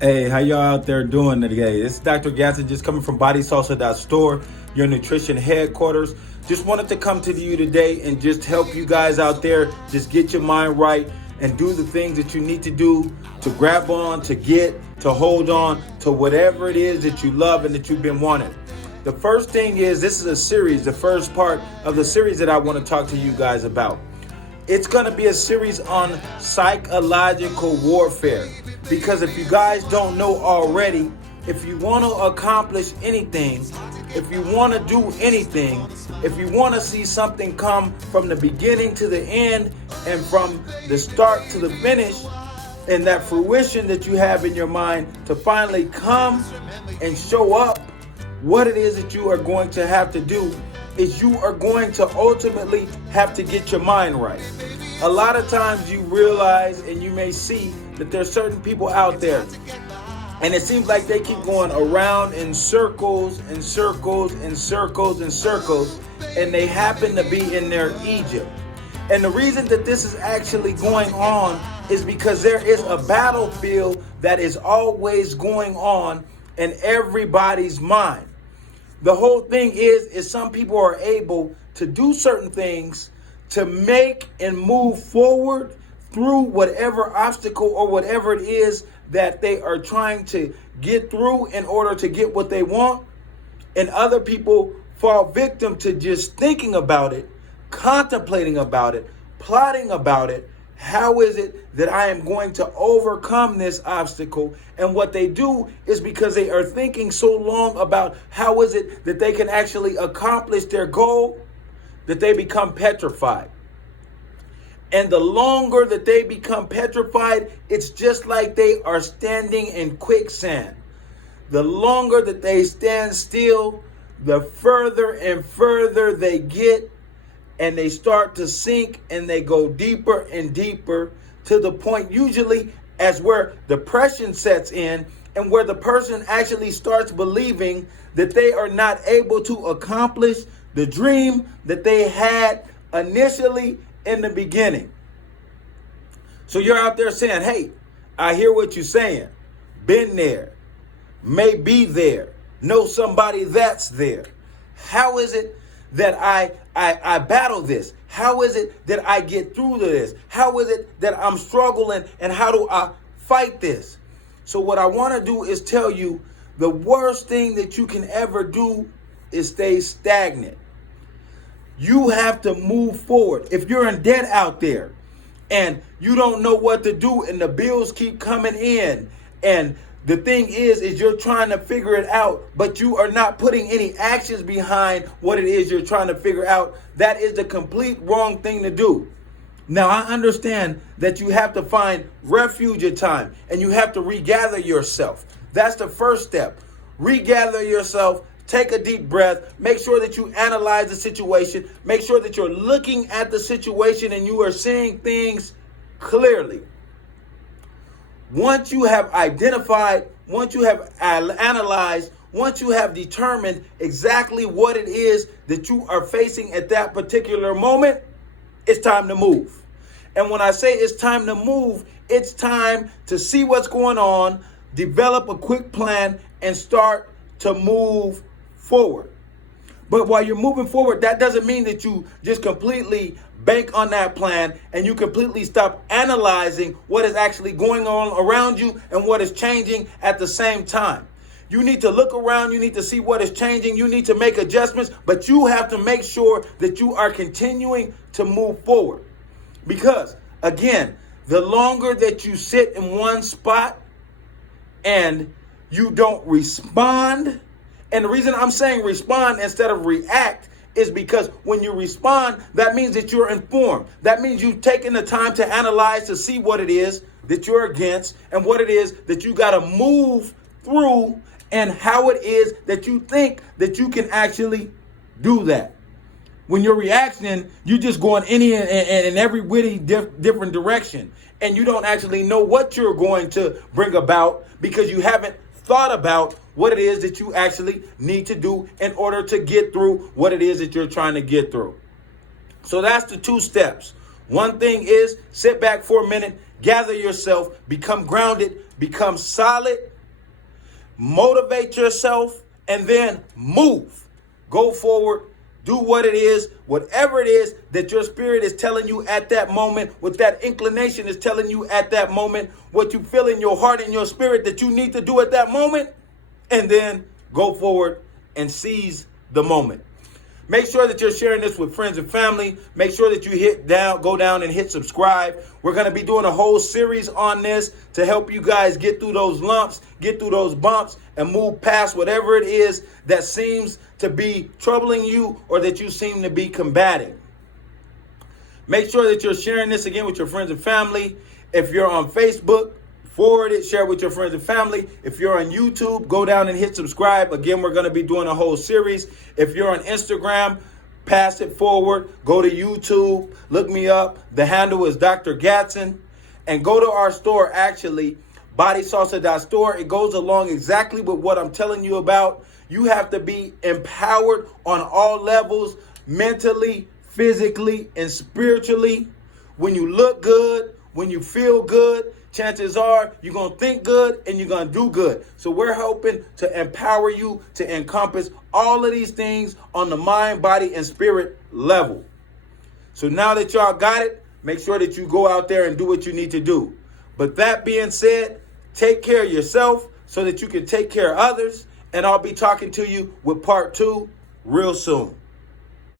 Hey, how y'all out there doing today? This is Dr. Gasson just coming from BodySalsa.store, your nutrition headquarters. Just wanted to come to you today and just help you guys out there just get your mind right and do the things that you need to do to grab on, to hold on to whatever it is that you love and that you've been wanting. The first thing is, this is a series, the first part of the series that I want to talk to you guys about. It's going to be a series on psychological warfare. Because if you guys don't know already, if you want to accomplish anything, if you want to do anything, if you want to see something come from the beginning to the end and from the start to the finish, and that fruition that you have in your mind to finally come and show up, what it is that you are going to have to do is you are going to ultimately have to get your mind right. A lot of times you realize and you may see that there's certain people out there, and it seems like they keep going around in circles and circles and circles and circles, and they happen to be in their Egypt. And the reason that this is actually going on is because there is a battlefield that is always going on in everybody's mind. The whole thing is some people are able to do certain things to make and move forward through whatever obstacle or whatever it is that they are trying to get through in order to get what they want. And other people fall victim to just thinking about it, contemplating about it, plotting about it. How is it that I am going to overcome this obstacle? And what they do is because they are thinking so long about how is it that they can actually accomplish their goal, that they become petrified. And the longer that they become petrified, it's just like they are standing in quicksand. The longer that they stand still, the further and further they get, and they start to sink, and they go deeper and deeper to the point usually as where depression sets in, and where the person actually starts believing that they are not able to accomplish the dream that they had initially in the beginning. So you're out there saying, hey, I hear what you're saying. Been there, may be there, know somebody that's there. How is it that I battle this? How is it that I get through this? How is it that I'm struggling, and how do I fight this? So what I want to do is tell you the worst thing that you can ever do is stay stagnant. You have to move forward. If you're in debt out there and you don't know what to do and the bills keep coming in, and the thing is you're trying to figure it out, but you are not putting any actions behind what it is you're trying to figure out, that is the complete wrong thing to do. Now, I understand that you have to find refuge at time and you have to regather yourself. That's the first step. Regather yourself. Take a deep breath. Make sure that you analyze the situation. Make sure that you're looking at the situation and you are seeing things clearly. Once you have identified, once you have analyzed, once you have determined exactly what it is that you are facing at that particular moment, it's time to move. And when I say it's time to move, it's time to see what's going on, develop a quick plan, and start to move forward. But while you're moving forward, that doesn't mean that you just completely bank on that plan and you completely stop analyzing what is actually going on around you and what is changing at the same time. You need to look around. You need to see what is changing. You need to make adjustments, but you have to make sure that you are continuing to move forward. Because, again, the longer that you sit in one spot and you don't respond, and the reason I'm saying respond instead of react is because when you respond, that means that you're informed. That means you've taken the time to analyze to see what it is that you're against and what it is that you got to move through and how it is that you think that you can actually do that. When you're reacting, you just go in any and every witty different direction, and you don't actually know what you're going to bring about because you haven't thought about what it is that you actually need to do in order to get through what it is that you're trying to get through. So that's the two steps. One thing is sit back for a minute, gather yourself, become grounded, become solid, motivate yourself, and then move. Go forward. Do what it is, whatever it is that your spirit is telling you at that moment, what that inclination is telling you at that moment, what you feel in your heart and your spirit that you need to do at that moment, and then go forward and seize the moment. Make sure that you're sharing this with friends and family. Make sure that you go down and hit subscribe. We're going to be doing a whole series on this to help you guys get through those lumps, get through those bumps, and move past whatever it is that seems to be troubling you or that you seem to be combating. Make sure that you're sharing this again with your friends and family. If you're on Facebook, forward it, share with your friends and family. If you're on YouTube, go down and hit subscribe. Again, we're going to be doing a whole series. If you're on Instagram, pass it forward. Go to YouTube, look me up. The handle is Dr. Gatson. And go to our store, actually, bodysalsa.store. It goes along exactly with what I'm telling you about. You have to be empowered on all levels, mentally, physically, and spiritually. When you look good, when you feel good, chances are you're going to think good and you're going to do good. So we're hoping to empower you to encompass all of these things on the mind, body, and spirit level. So now that y'all got it, make sure that you go out there and do what you need to do. But that being said, take care of yourself so that you can take care of others. And I'll be talking to you with part 2 real soon.